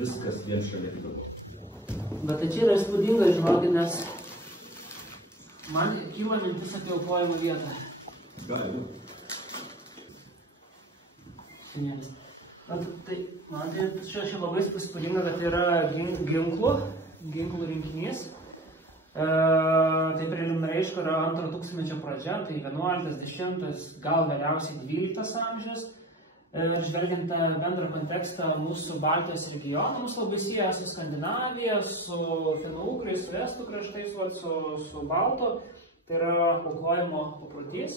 Viskas vien šalia kito. Bet tai čia yra įspūdinga, žinokit, nes man kyla mintis apie aukojimo vietą. Gali. Senielis. Tai man tai čia labai įspūdinga, kad yra ginklų rinkinys. Tai preliminariai aišku yra 2 tūkstantmečio pradžia, tai 11-10, gal vėliausiai 12 amžius. Ir žvelgiant tą bendrą kontekstą mūsų Baltijos regioną, mūsų labai sieja su Skandinavija, su finno-ugrais, su estų kraštais, su baltų. Tai yra aukojimo paprotys.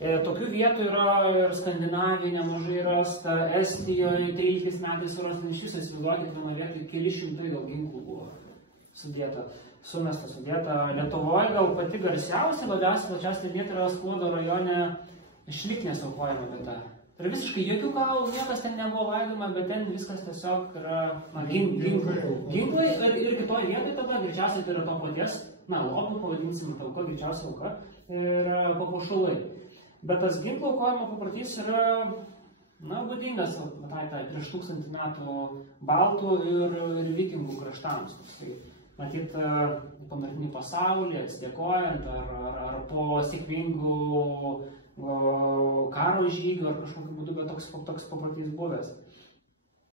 Tokių vietų yra ir Skandinavijoje nemažai rasta, Estijoje 13 metais surasta, iš viso įsivaizduokit, vienoje vietoje keli šimtai gal ginklų buvo sudėta. Lietuvoje gal pati garsiausia, labiausiai plačiausiai tyrinėta yra Skuodo rajone Šliknės aukojimo vieta. Tai yra visiškai jokių kaulų, niekas ten nebuvo laidoma, bet ten viskas tiesiog yra ginklai ir kitoje vietoje tada greičiausiai tai yra to paties, lobių pavadinsim, auka, greičiausiai auka, yra papuošalai. Bet tas ginklų aukojimo paprotys yra, būdingas prieš 1000 metų baltų ir vikingų kraštams. Matyt, pomirtinį pasaulį, atsidėkojant, ar po sėkmingų karo žygių, ar kažkokiu būdu, bet toks paprotys buvęs.